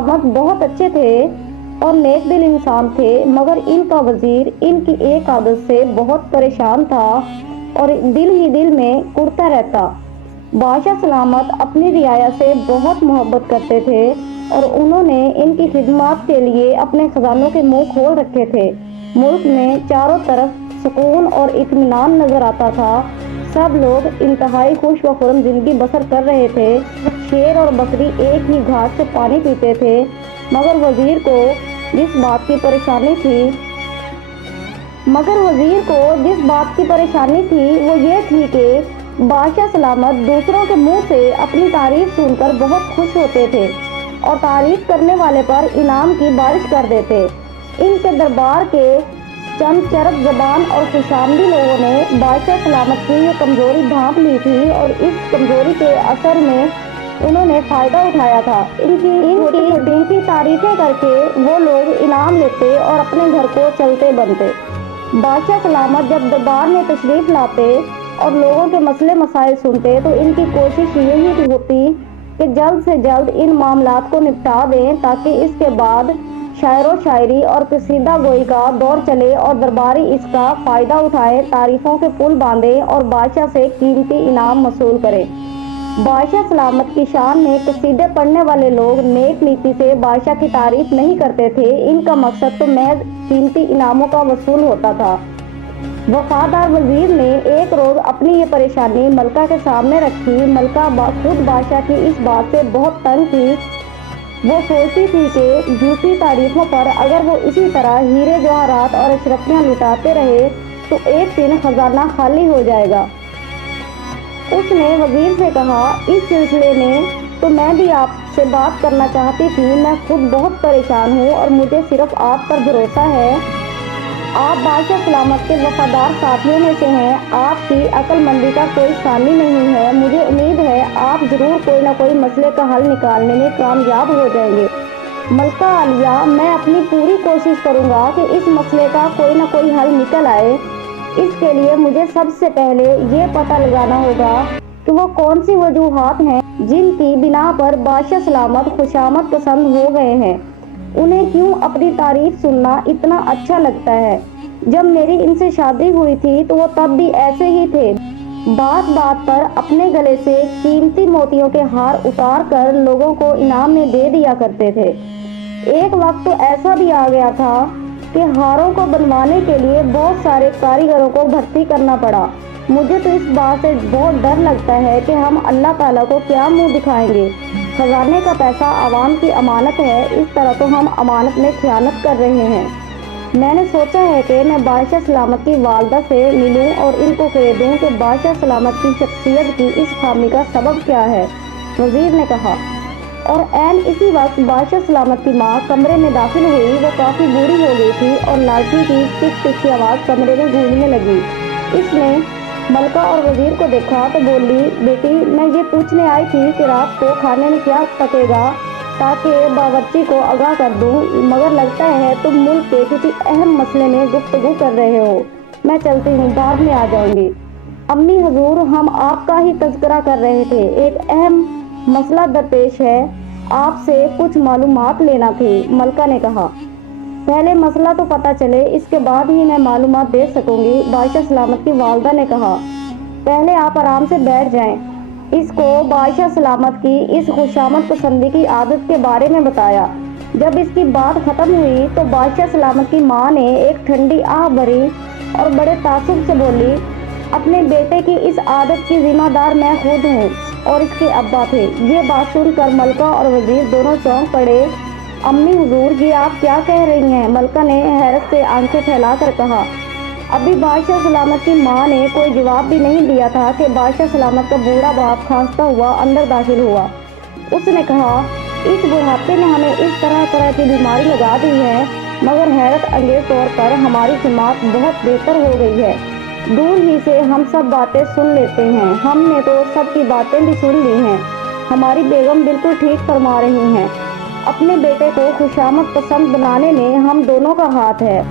सलामत बहुत अच्छे थे और नेक दिल इंसान थे, मगर इनका वजीर इनकी एक आदत से बहुत परेशान था और दिल ही दिल में कुढ़ता रहता। बादशाह सलामत अपनी रियाया से बहुत मोहब्बत करते थे और उन्होंने इनकी खिदमत के लिए अपने खजानों के मुंह खोल रखे थे। मुल्क में चारों तरफ सुकून और इत्मीनान नजर आता था। सब लोग इंतहाई खुश व खुर्रम जिंदगी बसर कर रहे थे। शेर और बकरी एक ही घाट से पानी पीते थे, मगर वजीर को जिस बात की परेशानी थी वो ये थी कि बादशाह सलामत दूसरों के मुंह से अपनी तारीफ सुनकर बहुत खुश होते थे और तारीफ करने वाले पर इनाम की बारिश कर देते। इनके दरबार के चंद चरब जबान और खुशामदी लोगों ने बादशाह सलामत की ये कमजोरी भांप ली थी और इस कमजोरी के असर में उन्होंने फायदा उठाया था। इनकी तारीफें करके वो लोग इनाम लेते और अपने घर को चलते बनते। बादशाह सलामत जब दरबार में तशरीफ लाते और लोगों के मसले मसाइल सुनते तो इनकी कोशिश यही होती कि जल्द से जल्द इन मामलात को निपटा दें ताकि इसके बाद शायरो शायरी और कसीदा गोई का दौर चले और दरबारी इसका फ़ायदा उठाए, तारीफ़ों के पुल बांधे और बादशाह से कीमती इनाम वसूल करें। बादशाह सलामत की शान में कसीदे पढ़ने वाले लोग नेक नीति से बादशाह की तारीफ नहीं करते थे। इनका मकसद तो महज कीमती इनामों का वसूल होता था। वफादार वजीर ने एक रोज़ अपनी ये परेशानी मलका के सामने रखी। मलका खुद बादशाह की इस बात से बहुत तंग थी। वो सोचती थी कि झूठी तारीफों पर अगर वो इसी तरह हीरे जवाहरात और अशरफियाँ लुटाते रहे तो एक दिन खजाना खाली हो जाएगा। उसने वजीर से कहा, इस सिलसिले में तो मैं भी आपसे बात करना चाहती थी। मैं खुद बहुत परेशान हूँ और मुझे सिर्फ आप पर भरोसा है। आप बादशाह सलामत के वफादार साथियों में से हैं। आपकी अक्लमंदी का कोई सानी नहीं है। मुझे उम्मीद है आप जरूर कोई ना कोई मसले का हल निकालने में कामयाब हो जाएंगे। मलका आलिया, मैं अपनी पूरी कोशिश करूंगा कि इस मसले का कोई ना कोई हल निकल आए। इसके लिए मुझे सबसे पहले ये पता लगाना होगा कि वो कौन सी वजूहात हैं जिनकी बिना पर बादशाह सलामत खुशामद पसंद हो गए हैं। उन्हें क्यों अपनी तारीफ सुनना इतना अच्छा लगता है। जब मेरी इनसे शादी हुई थी तो वो तब भी ऐसे ही थे। बात बात पर अपने गले से कीमती मोतियों के हार उतार कर लोगों को इनाम में दे दिया करते थे। एक वक्त तो ऐसा भी आ गया था कि हारों को बनवाने के लिए बहुत सारे कारीगरों को भर्ती करना पड़ा। मुझे तो इस बात से बहुत डर लगता है कि हम अल्लाह ताला को क्या मुंह दिखाएंगे। खजाने का पैसा आवाम की अमानत है, इस तरह तो हम अमानत में खयानत कर रहे हैं। मैंने सोचा है कि मैं बादशाह सलामत की वालदा से मिलूं और इनको कह दूं कि बादशाह सलामत की शख्सियत की इस खामी का सबब क्या है। वजीर ने कहा। और ऐन इसी वक्त बादशाह सलामत की माँ कमरे में दाखिल हुई। वो काफ़ी बूढ़ी हो गई थी और लाठी की टिक टिक की आवाज़ कमरे में गूंजने लगी। इसने मलका और वजीर को देखा तो बोली, बेटी, मैं ये पूछने आई थी कि रात को खाने में क्या पकेगा ताकि बावर्ची को आगाह कर दूं, मगर लगता है तुम मुल्क के किसी अहम मसले में गुफ्तगू कर रहे हो। मैं चलती हूँ, बाद में आ जाऊंगी। अम्मी हजूर, हम आपका ही तज़किरा कर रहे थे। एक अहम मसला दरपेश है, आपसे कुछ मालूमात लेना थी। मलका ने कहा, पहले मसला तो पता चले, इसके बाद ही मैं मालूमात दे सकूंगी। बादशाह सलामत की वालदा ने कहा, पहले आप आराम से बैठ जाएं। इसको बादशाह सलामत की इस खुशामद पसंदी की आदत के बारे में बताया। जब इसकी बात खत्म हुई तो बादशाह सलामत की माँ ने एक ठंडी आह भरी और बड़े तासुब से बोली, अपने बेटे की इस आदत की जिम्मेदार मैं खुद हूँ और इसके अब्बा थे। ये बात सुनकर मलका और वजीर दोनों चौंक पड़े। अम्मी हुजूर, ये आप क्या कह रही हैं? मलका ने हैरत से आंखें फैलाकर कहा। अभी बादशाह सलामत की माँ ने कोई जवाब भी नहीं दिया था कि बादशाह सलामत का बूढ़ा बाप खांसता हुआ अंदर दाखिल हुआ। उसने कहा, इस बुढ़ापे ने हमें इस तरह तरह की बीमारी लगा दी है, मगर हैरत अंगेज तौर पर हमारी समात बहुत बेहतर हो गई है। दूर ही से हम सब बातें सुन लेते हैं। हमने तो सबकी बातें भी सुन ली हैं। हमारी बेगम बिल्कुल ठीक फरमा रही हैं। अपने बेटे को खुशामद पसंद बनाने में हम दोनों का हाथ है।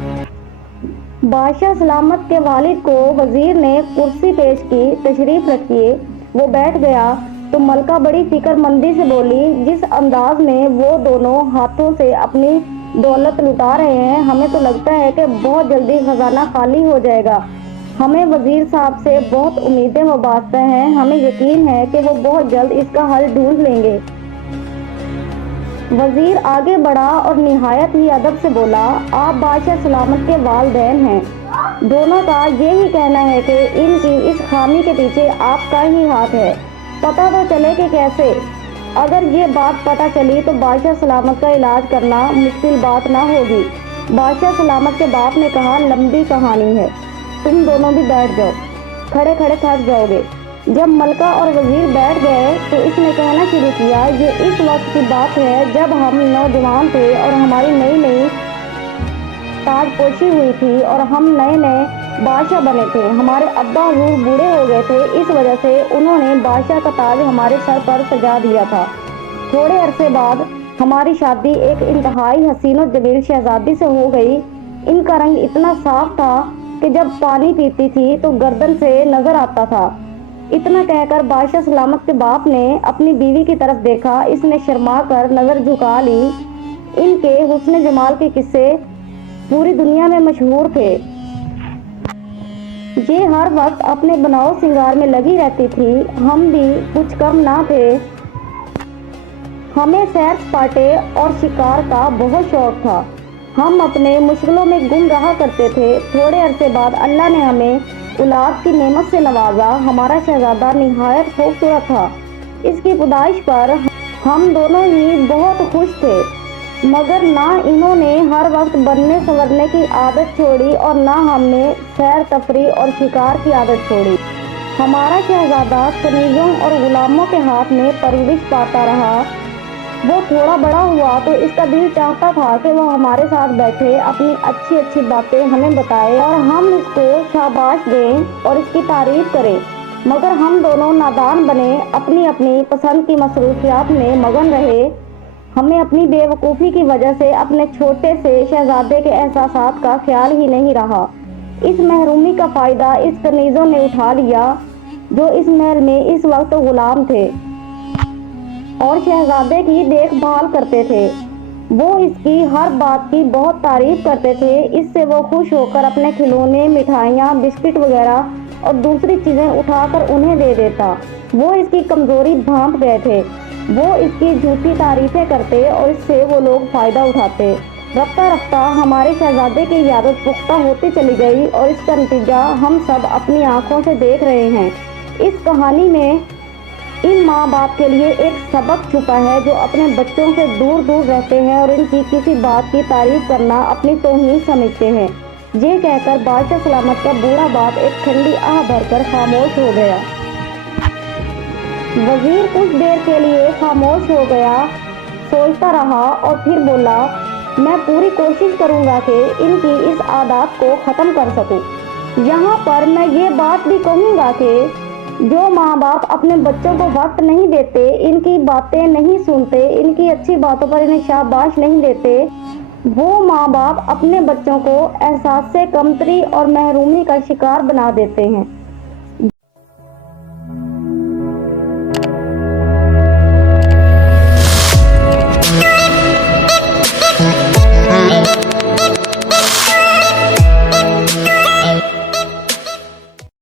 बादशाह सलामत के वालिद को वजीर ने कुर्सी पेश की, तशरीफ रखिए। वो बैठ गया। तो मलका बड़ी फिक्रमंदी से बोली, जिस अंदाज में वो दोनों हाथों से अपनी दौलत लुटा रहे हैं, हमें तो लगता है कि बहुत जल्दी खजाना खाली हो जाएगा। हमें वजीर साहब से बहुत उम्मीदें वाबस्ता हैं, हमें यकीन है कि वो बहुत जल्द इसका हल ढूंढ लेंगे। वजीर आगे बढ़ा और निहायत ही अदब से बोला, आप बादशाह सलामत के वालिदैन हैं। दोनों का यही कहना है कि इनकी इस खामी के पीछे आपका ही हाथ है। पता तो चले कि कैसे। अगर ये बात पता चली तो बादशाह सलामत का इलाज करना मुश्किल बात ना होगी। बादशाह सलामत के बाप ने कहा, लंबी कहानी है, तुम दोनों भी बैठ जाओ, खड़े खड़े थक जाओगे। जब मलका और वजीर बैठ गए तो इसने कहना शुरू किया, ये इस वक्त की बात है जब हम नौजवान थे और हमारी नई नई ताजपोशी हुई थी और हम नए नए बादशाह बने थे। हमारे अब्बा हजूर बूढ़े हो गए थे, इस वजह से उन्होंने बादशाह का ताज हमारे सर पर सजा दिया था। थोड़े अरसे बाद हमारी शादी एक इंतहाई हसीन और जमील शहजादी से हो गई। इनका रंग इतना साफ था कि जब पानी पीती थी तो गर्दन से नजर आता था। इतना कहकर बादशाह सलामत के बाप ने अपनी बीवी की तरफ देखा। इसने शर्मा कर नजर झुका ली। इनके हुस्न जमाल के किस्से पूरी दुनिया में मशहूर थे। ये हर वक्त अपने बनाओ सिंगार में लगी रहती थी, हम भी कुछ कम ना थे। हमें सैर सपाटे और शिकार का बहुत शौक था। हम अपने मुश्किलों में गुम रहा करते थे। थोड़े अरसे बाद अल्लाह ने हमें औलाद की नेमत से नवाजा। हमारा शहजादा निहायत खूबसूरत था। इसकी पैदाइश पर हम दोनों ही बहुत खुश थे, मगर ना इन्होंने हर वक्त बनने संवरने की आदत छोड़ी और ना हमने सैर तफरी और शिकार की आदत छोड़ी। हमारा शहजादा कनीजों और गुलामों के हाथ में परवरिश पाता रहा। वो थोड़ा बड़ा हुआ तो इसका दिल चाहता था कि वो हमारे साथ बैठे, अपनी अच्छी अच्छी बातें हमें बताए और हम इसको शाबाश दें और इसकी तारीफ करें। मगर हम दोनों नादान बने, अपनी अपनी पसंद की मसरूफियात में मगन रहे। हमें अपनी बेवकूफ़ी की वजह से अपने छोटे से शहजादे के एहसासात का ख्याल ही नहीं रहा। इस महरूमी का फ़ायदा इस कनीज़ों ने उठा लिया जो इस महल में इस वक्त गुलाम थे और शहजादे की देखभाल करते थे। वो इसकी हर बात की बहुत तारीफ करते थे। इससे वो खुश होकर अपने खिलौने, मिठाइयाँ, बिस्किट वगैरह और दूसरी चीज़ें उठाकर उन्हें दे देता। वो इसकी कमज़ोरी भांप गए थे। वो इसकी झूठी तारीफें करते और इससे वो लोग फ़ायदा उठाते। रफ्ता रफ्ता हमारे शहजादे की आदत पुख्ता होती चली गई और इसका नतीजा हम सब अपनी आंखों से देख रहे हैं। इस कहानी में इन माँ बाप के लिए एक सबक छुपा है जो अपने बच्चों से दूर दूर रहते हैं और इनकी किसी बात की तारीफ करना अपनी तौहीन समझते हैं। ये कहकर बादशाह सलामत का बूढ़ा बाप एक ठंडी आह भरकर खामोश हो गया। वजीर कुछ देर के लिए खामोश हो गया, सोचता रहा और फिर बोला, मैं पूरी कोशिश करूंगा कि इनकी इस आदत को ख़त्म कर सकूं। यहाँ पर मैं ये बात भी कहूँगा कि जो माँ बाप अपने बच्चों को वक्त नहीं देते, इनकी बातें नहीं सुनते, इनकी अच्छी बातों पर इन्हें शाबाश नहीं देते, वो माँ बाप अपने बच्चों को एहसास से कमतरी और महरूमी का शिकार बना देते हैं।